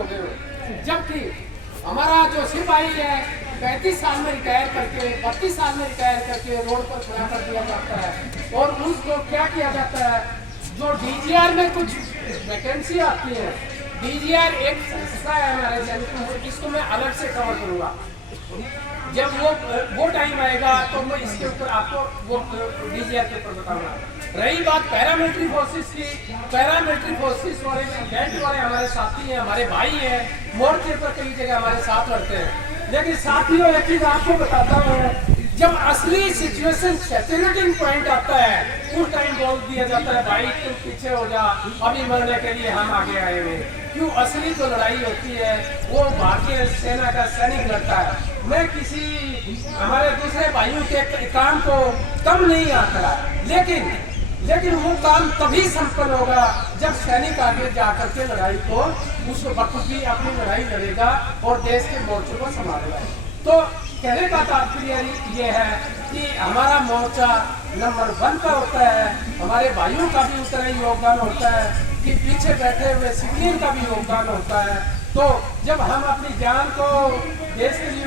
हो गए हो। जबकि हमारा जो सिपाही है 35 साल में रिटायर करके 32 साल में रिटायर करके रोड पर खड़ा कर दिया जाता है और उसको क्या किया जाता है, जो डीजीआर में कुछ वैकेंसी आती है, डीजीआर एक संस्था है हमारे सैनिकों, इसको मैं अलग से कवर करूँगा जब वो टाइम आएगा तो मैं इसके ऊपर आपको वो डीजीआर के ऊपर बताऊंगा। रही बात पैरामिलिट्री फोर्सेस की, पैरामिलिट्री फोर्सेस वाले बेल्ट वाले हमारे साथी हैं, हमारे भाई हैं, मोर्चे पर कई जगह हमारे साथ लड़ते हैं। लेकिन साथियों एक चीज आपको बताता हूँ, जब असली सिचुएशन सेटेलिंग पॉइंट आता है उस टाइम बोल दिया जाता है भाई तुम पीछे हो जा, अभी मरने के लिए हम आगे आए हुए। क्यों? असली जो लड़ाई होती है वो भारतीय सेना का सैनिक लड़ता है। मैं किसी हमारे दूसरे भाइयों के काम को कम नहीं आता, लेकिन वो काम तभी संपन्न होगा जब सैनिक आगे जाकर के लड़ाई को उसको बखूबी अपनी लड़ाई लड़ेगा और देश के मोर्चे को संभालेगा। तो कहने का तात्पर्य ये है कि हमारा मोर्चा नंबर 1 का होता है, हमारे भाइयों का भी उतना ही योगदान होता है कि पीछे बैठे हुए सिविलियन का भी योगदान होता है। तो जब हम अपनी जान को देश के लिए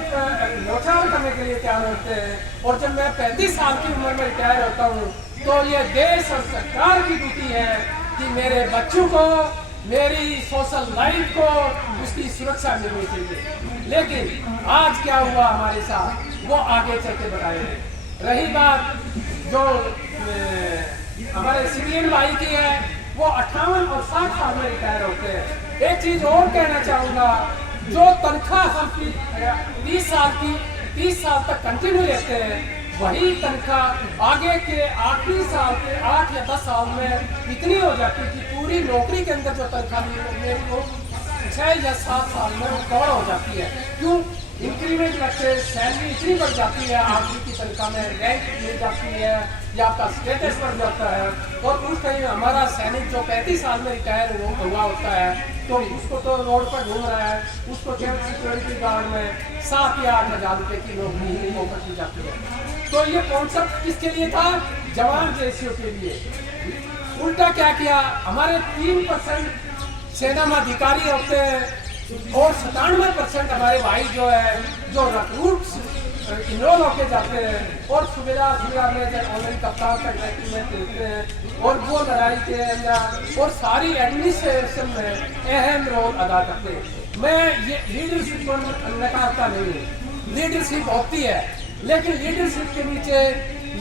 न्यौछावर करने के लिए तैयार होते हैं और जब मैं 35 साल की उम्र में रिटायर होता हूँ तो ये देश और सरकार की ड्यूटी है कि मेरे बच्चों को, मेरी सोशल लाइफ को उसकी सुरक्षा मिलनी चाहिए। लेकिन आज क्या हुआ हमारे साथ वो आगे चल के बताएंगे। रही बात जो हमारे सिविलियन भाई की है वो 58 और 60 साल में रिटायर होते हैं। एक चीज और कहना चाहूंगा, जो तनख्वाह हम 30 साल तक कंटिन्यू लेते हैं वही तनख्वाह आगे के आखिरी साल के 8 या 10 साल में इतनी हो जाती है कि पूरी नौकरी के अंदर जो तनख्वाह मेरी वो 6 या 7 साल में कवर हो जाती है। क्यों? इंक्रीमेंट लगते सैलरी इतनी बढ़ जाती है, आखिरी की तनख्वाह में रैंक मिल जाती है या आपका स्टेटस बढ़ जाता है। और उस टाइम हमारा सैनिक जो 35 साल में रिटायर हुआ होता है तो उसको तो रोड पर घूम रहा है, उसको केवल सिक्योरिटी गार्ड में 7 या 8 हज़ार रुपये की नौकरी ही ऑफर की जाती है। तो ये कॉन्सेप्ट किसके लिए था? जवान रेशियो के लिए। उल्टा क्या किया, हमारे 3% सेना में अधिकारी होते हैं और 97% हमारे भाई जो है जो रिक्रूट्स इनरोल होके जाते हैं और सुबेदार में जब ऑनलाइन कप्तान तक रेक्रूटमेंट देते हैं और वो लड़ाई के अंदर और सारी एडमिनिस्ट्रेशन में अहम रोल अदा करते हैं। मैं ये लीडरशिप को नकारता नहीं हूँ, लीडरशिप होती है, लेकिन लीडरशिप के नीचे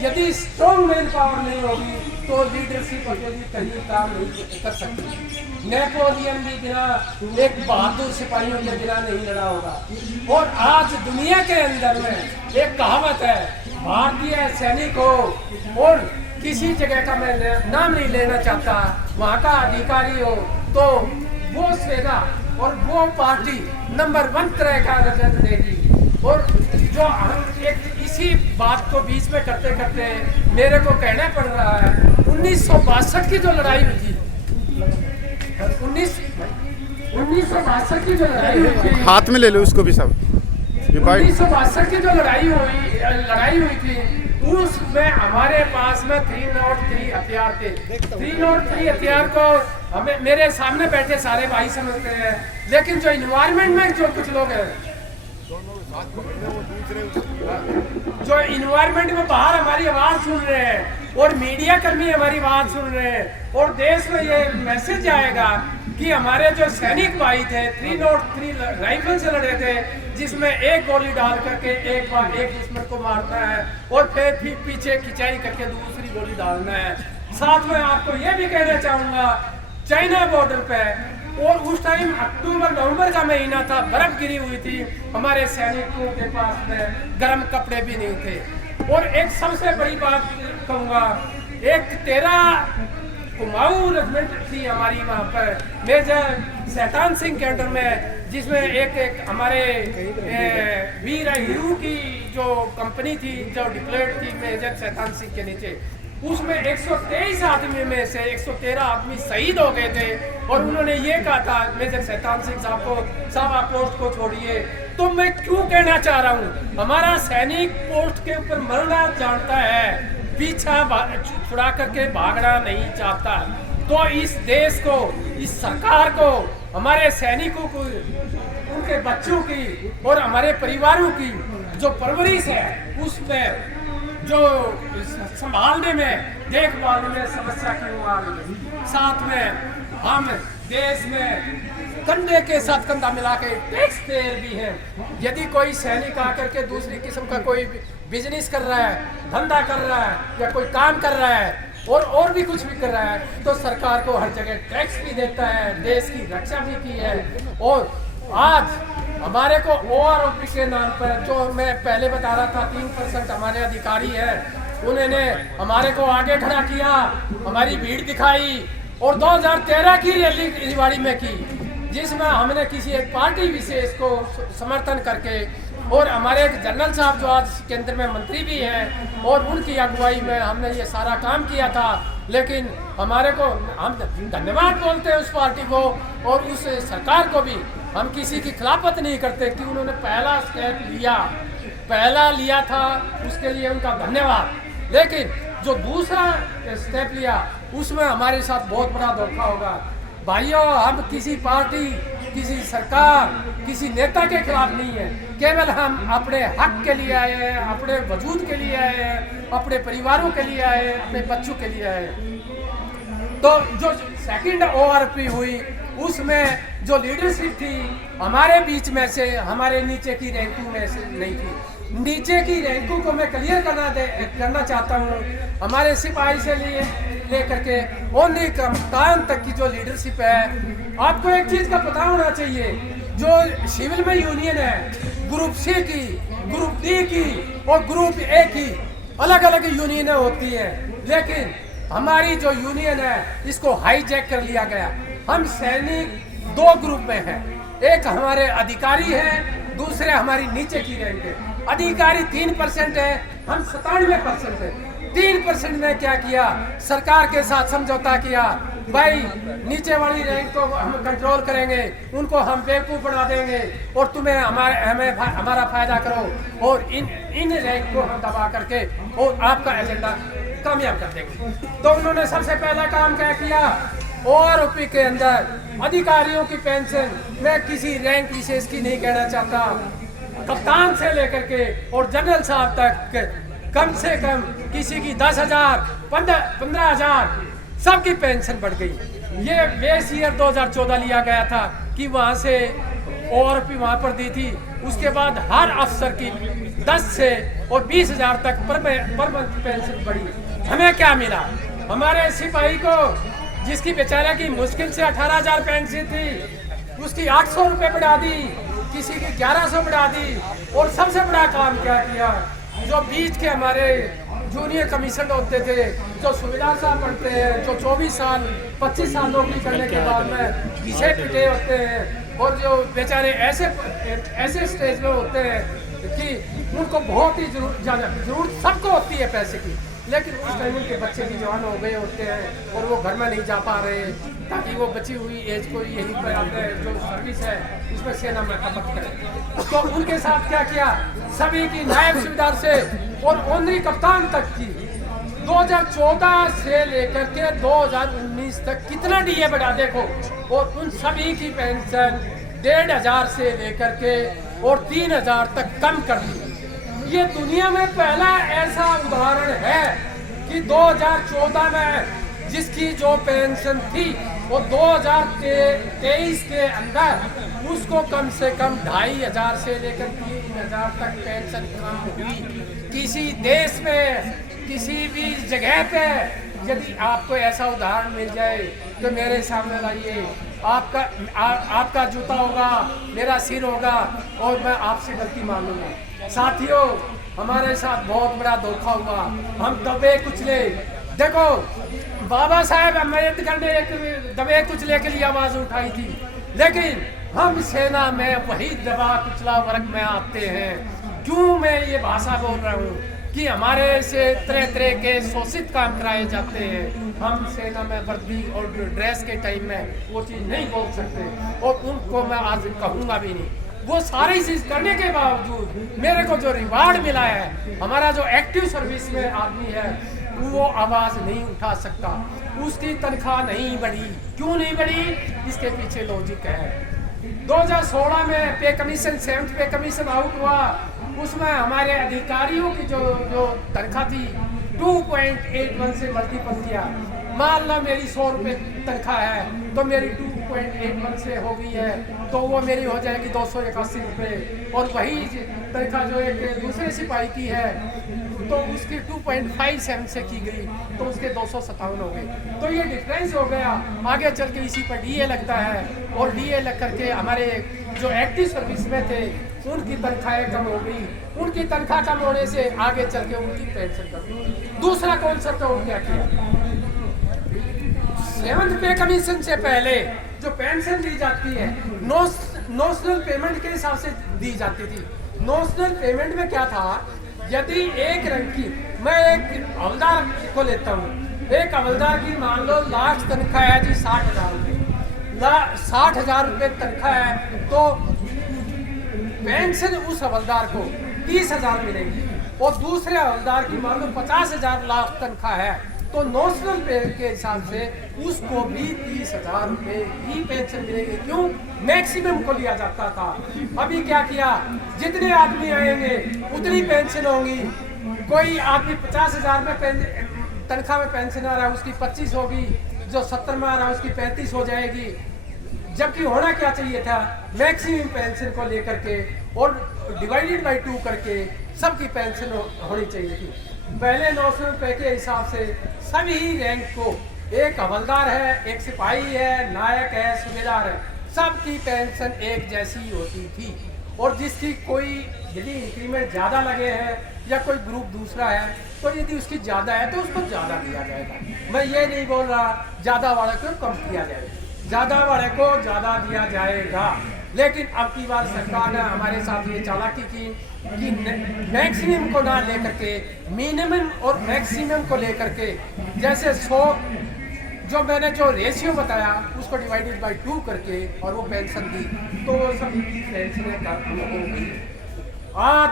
यदि स्ट्रॉन्ग मैन पावर नहीं होगी तो लीडरशिप अकेली कहीं काम नहीं कर सकती। नेपोलियन भी बिना एक बहादुर सिपाहियों के बिना नहीं लड़ा होगा। और आज दुनिया के अंदर में एक कहावत है, भारतीय सैनिक हो और किसी जगह का मैं नाम नहीं लेना चाहता, वहाँ का अधिकारी हो तो वो सेना और वो पार्टी नंबर 1 तरह का रिजल्ट देगी। और जो एक इसी बात को बीच में करते करते मेरे को कहना पड़ रहा है, 1962 की जो लड़ाई हुई थी, 1962 की जो लड़ाई हुई थी, हाथ में ले लो उसको भी सब। 1962 की जो लड़ाई हुई थी उसमें हमारे पास में 303 हथियार थे। 303 हथियार को हमें मेरे सामने बैठे सारे भाई समझते हैं, लेकिन जो इन्वायरमेंट में जो कुछ लोग हैं जो इन्वायरमेंट में बाहर हमारी आवाज सुन रहे हैं और मीडिया कर्मी हमारी आवाज सुन रहे हैं और देश में ये मैसेज आएगा कि हमारे जो सैनिक भाई थे 303 राइफल से लड़े थे, जिसमें एक गोली डाल करके एक बार एक दुश्मन को मारना है और फिर पीछे खिंचाई करके दूसरी गोली डालना है। साथ में आपको ये भी कहना चाहूंगा, चाइना बॉर्डर पे और उस टाइम अक्टूबर-नवंबर का महीना था, बर्फ गिरी हुई थी, हमारे सैनिकों के पास में गर्म कपड़े भी नहीं थे। और एक सबसे बड़ी बात कहूँगा, एक 13 कुमाऊं रेजिमेंट थी हमारी वहाँ पर मेजर शैतान सिंह के अंडर में, जिसमें एक हमारे वीर हीरू की जो कंपनी थी जो डिप्लॉयड थी मेजर शैतान सिंह के नीचे, उसमें 123 आदमी में से 113 आदमी शहीद हो गए थे। और उन्होंने ये कहा था मेजर शैतान सिंह साहब को, साहब आप पोस्ट को छोड़िए। तो मैं क्यों कहना चाह रहा हूँ, हमारा सैनिक पोस्ट के ऊपर मरना जानता है, पीछा छुड़ा करके भागना नहीं चाहता। तो इस देश को, इस सरकार को, हमारे सैनिकों को, उनके बच्चों की और हमारे परिवारों की जो परवरिश है उसमें जो संभालने में, देखभाल में समस्या क्यों आ रही है। साथ में हम देश में कंधे के साथ कंधा मिला के टैक्स पेयर भी है। यदि कोई सैनिक आकर के दूसरी किस्म का कोई बिजनेस कर रहा है, धंधा कर रहा है या कोई काम कर रहा है और भी कुछ भी कर रहा है, तो सरकार को हर जगह टैक्स भी देता है, देश की रक्षा भी की है। और आज हमारे को OROP के नाम पर, जो मैं पहले बता रहा था 3% हमारे अधिकारी है, उन्होंने हमारे को आगे खड़ा किया, हमारी भीड़ दिखाई और 2013 की रैली रिवाड़ी में की, जिसमें हमने किसी एक पार्टी विशेष को समर्थन करके, और हमारे एक जनरल साहब जो आज केंद्र में मंत्री भी हैं और उनकी अगुवाई में हमने ये सारा काम किया था। लेकिन हमारे को, हम धन्यवाद बोलते हैं उस पार्टी को और उस सरकार को भी। हम किसी की खिलाफत नहीं करते कि उन्होंने पहला स्टेप लिया था, उसके लिए उनका धन्यवाद। लेकिन जो दूसरा स्टेप लिया उसमें हमारे साथ बहुत बड़ा धोखा होगा। भाइयों, हम किसी पार्टी, किसी सरकार, किसी नेता के खिलाफ नहीं है, केवल हम अपने हक के लिए आए हैं, अपने वजूद के लिए आए हैं, अपने परिवारों के लिए आए हैं, अपने बच्चों के लिए आए हैं। तो जो सेकंड ORP हुई उसमें जो लीडरशिप थी हमारे बीच में से, हमारे नीचे की रैंकों में से नहीं थी। नीचे की रैंकों को मैं क्लियर करना चाहता हूँ। हमारे सिपाही से लेकर के ओनली कप्तान तक की जो लीडरशिप है, आपको एक चीज का पता होना चाहिए, जो सिविल में यूनियन है, ग्रुप C की, ग्रुप D की और ग्रुप A की अलग अलग यूनियन होती है। लेकिन हमारी जो यूनियन है इसको हाईजैक कर लिया गया। हम सैनिक 2 ग्रुप में हैं, एक हमारे अधिकारी है, दूसरे हमारी नीचे की रैंक है। अधिकारी 3% है, हम 97% है। 3% ने क्या किया, सरकार के साथ समझौता किया, भाई नीचे वाली रैंक को हम कंट्रोल करेंगे, उनको हम बेवकूफ़ बना देंगे और तुम्हें हमारा फायदा करो और इन रैंक को हम दबा करके और आपका एजेंडा कामयाब कर देंगे। तो उन्होंने सबसे पहला काम क्या किया, ORP के अंदर अधिकारियों की पेंशन, मैं किसी रैंक विशेष की नहीं कहना चाहता, कप्तान से लेकर के और जनरल साहब तक कम से कम किसी की 10,000, 15,000 सबकी पेंशन बढ़ गई। ये बेस ईयर 2014 लिया गया था कि वहाँ से ORP वहाँ पर दी थी। उसके बाद हर अफसर की 10 से और 20,000 तक पर मंथ पेंशन बढ़ी। हमें क्या मिला, हमारे सिपाही को जिसकी बेचारा की मुश्किल से 18,000 पेंशन थी, उसकी 800 रुपये बढ़ा दी, किसी की 1100 बढ़ा दी। और सबसे बड़ा काम क्या किया, जो बीच के हमारे जूनियर कमीशन होते थे, जो सुविधा साहब पढ़ते हैं, जो 24 साल 25 साल नौकरी करने के बाद में घिसे पिटे होते हैं और जो बेचारे ऐसे स्टेज में होते हैं कि उनको बहुत ही जरूरत सबको होती है पैसे की, लेकिन उस टाइम उनके बच्चे भी जवान हो गए होते हैं और वो घर में नहीं जा पा रहे, ताकि वो बची हुई एज को यहीं पर आते हैं, जो सर्विस है उसमें सेना में खपत करें। तो उनके साथ क्या किया, सभी की नायब सूबेदार से और ओनरी कप्तान तक की 2014 से लेकर के 2019 तक कितना DA बढ़ा देखो, और उन सभी की पेंशन 1,500 से लेकर के और 3,000 तक कम कर दी। ये दुनिया में पहला ऐसा उदाहरण है कि 2014 में जिसकी जो पेंशन थी वो 2023 के अंदर उसको कम से कम 2,500 से लेकर 3,000 तक पेंशन कम हुई। किसी देश में, किसी भी जगह पे यदि आपको ऐसा उदाहरण मिल जाए तो मेरे सामने लाइए, आपका जूता होगा, मेरा सिर होगा और मैं आपसे गलती मांगूंगा। साथियों, हमारे साथ बहुत बड़ा धोखा हुआ, हम दबे कुचले। देखो, बाबा साहेब अम्बेडकर ने एक दबे कुचले के लिए आवाज उठाई थी, लेकिन हम सेना में वही दबा कुचला वर्ग में आते हैं। क्यों मैं ये भाषा बोल रहा हूँ कि हमारे से तरह तरह के शोषित काम कराए जाते हैं। हम सेना में वर्दी और ड्रेस के टाइम में वो चीज़ नहीं बोल सकते और उनको मैं आज कहूँगा भी नहीं। वो सारी चीज़ करने के बावजूद मेरे को जो रिवार्ड मिला है, हमारा जो एक्टिव सर्विस में आदमी है वो आवाज़ नहीं उठा सकता, उसकी तनख्वाह नहीं बढ़ी। क्यों नहीं बढ़ी? इसके पीछे लॉजिक है। 2016 में पे कमीशन, 7th पे कमीशन आउट हुआ, उसमें हमारे अधिकारियों की जो तनख्वाह थी 2.81 से मल्टीपल किया। मान लो मेरी 100 रुपये तनख्वाह है तो मेरी 2.81 से हो गई है तो वो मेरी हो जाएगी 281 रुपये। और वही तनख्वाह जो एक दूसरे सिपाही की है तो उसकी 2.57 से की गई तो उसके 257 हो गए। तो ये डिफरेंस हो गया। आगे चल के इसी पर डीए लगता है और डीए लग करके हमारे जो एक्टिव सर्विस में थे उनकी तनख्वाहें कम हो गई। उनकी तनख्वाह कम होने से आगे चल के उनकी पेंशन कम हुई। दूसरा कॉन्सेप्ट और क्या किया? 7th पे कमीशन से पहले जो पेंशन दी जाती है नोशनल पेमेंट के हिसाब से दी जाती थी। नोशनल पेमेंट में क्या था? यदि एक रंग की, मैं एक हवलदार को लेता हूँ, एक हवलदार की मान लो लास्ट तनख्वाह है जी 60,000 रुपये, 60,000 रुपये तनख्वाह है तो पेंशन उस हवलदार को 30,000 मिलेगी। और दूसरे हवलदार की मान लो 50,000 लाख तनख्वाह है तो नोशनल पे के हिसाब से उसको भी 30,000 रुपये ही पेंशन मिलेगी। क्यों? मैक्सिमम को लिया जाता था। अभी क्या किया? जितने आदमी आएंगे उतनी पेंशन होगी। कोई आदमी 50,000 में तनख्वाह में पेंशन आ रहा है उसकी 25 होगी, जो 70 में आ रहा है उसकी 35 हो जाएगी। जबकि होना क्या चाहिए था? मैक्सिमम पेंशन को लेकर के और डिवाइडेड बाई 2 करके सबकी पेंशन होनी चाहिए थी। पहले 900 रुपये के हिसाब से सभी रैंक को, एक हवलदार है, एक सिपाही है, नायक है, सूबेदार है, सबकी पेंशन एक जैसी होती थी। और जिसकी कोई यदि इंक्रीमेंट ज़्यादा लगे हैं या कोई ग्रुप दूसरा है तो यदि उसकी ज़्यादा है तो उसको ज़्यादा दिया जाएगा। मैं ये नहीं बोल रहा ज़्यादा वाले को कम किया जाएगा, ज़्यादा वाले को ज़्यादा दिया जाएगा। लेकिन अब की बार सरकार ने हमारे साथ ये चालाकी की कि मैक्सिमम को ना लेकर के मिनिमम और मैक्सिमम को लेकर के, जैसे 100 जो मैंने जो रेशियो बताया उसको डिवाइडेड बाई 2 करके और वो पेंशन दी तो वो सभी की पेंशन हो गई। आज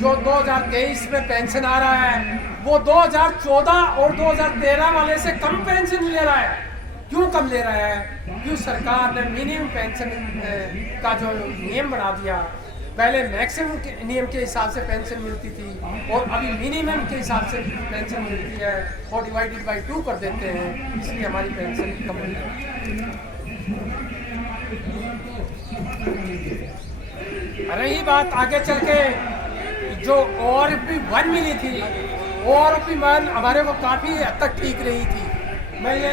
जो 2023 में पेंशन आ रहा है वो 2014 और 2013 वाले से कम पेंशन ले रहा है। क्यों कम ले रहा है? क्यों? सरकार ने मिनिमम पेंशन का जो नियम बना दिया। पहले मैक्सिमम के नियम के हिसाब से पेंशन मिलती थी और अभी मिनिमम के हिसाब से पेंशन मिलती है और डिवाइडेड बाई 2 कर देते हैं, इसलिए हमारी पेंशन कम हो है। रही बात आगे चल के जो ORP-1 मिली थी, ORP-1 हमारे को काफ़ी हद तक ठीक रही थी। मैं ये